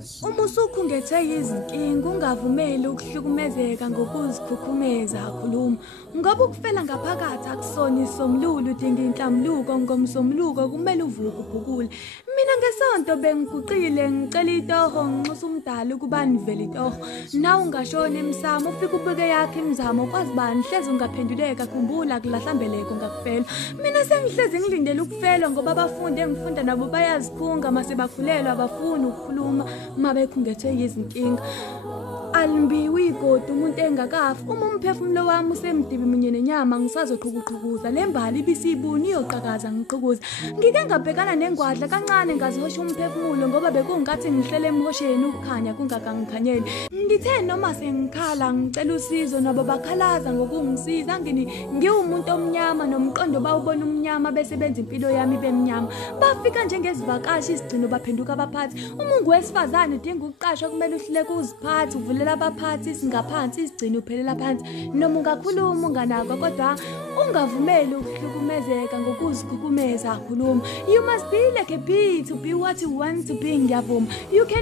Uma usukhungethe izinkinga ungavumeli ukuhlukumezeka ngokuzikhukhumeza khuluma ngoba ukufela ngaphakathi akusona isomlulo udinga inhlambuko ngomsomluko kumele uvuke ubhukule. Mina ngesonto bengiguqile ngicela itoho nginxusa umdali ukuba nivele itoho nawe ungashona emsamo ufike ubuke yakhe imizamo kwazi bani hlezi ungaphenduleka khumbula kulahlambeleko ngakufela. Mina sengihlezi ngilindele ukufela ngoba abafundi engifunda nabo bayazikhunga mase bakhulelwa abafuni ukukhuluma mabekhungethwe izinkinga. Alimbiwe igodi umuntu engakafi uma umphefumulo wami usemdibi munye nenyama ngisazoqhukuqhukuza lembali ibisibuni iyoqhakaza ngiqhukuza. Ngike ngabhekana nengwadla kancane ngazihosha umphefumulo ngoba bekungathi ngihlele emhosheni ukukhanya kungakangikhanyeli. Ngithe noma sengikhala ngicela usizo nabo bakhalaza ngokungisiza ngiwumuntu omnyama nomqondo bawubona umnyama bese benza impilo yami bemnyama. Bafika njengezivakashi izigcino baphenduka abaphathi. Umungu wesifazane udinga ukuqashwa kumele uhlile kuziphatha uvulela abaphathi singaphansi izigcino uphelela phansi noma ungakhuluma unganakwa kodwa ungavumeli ukuhlukumezeka ngokuzikhukumeza khuluma. You must be like a bee to be what you want to be ngiyavuma. You can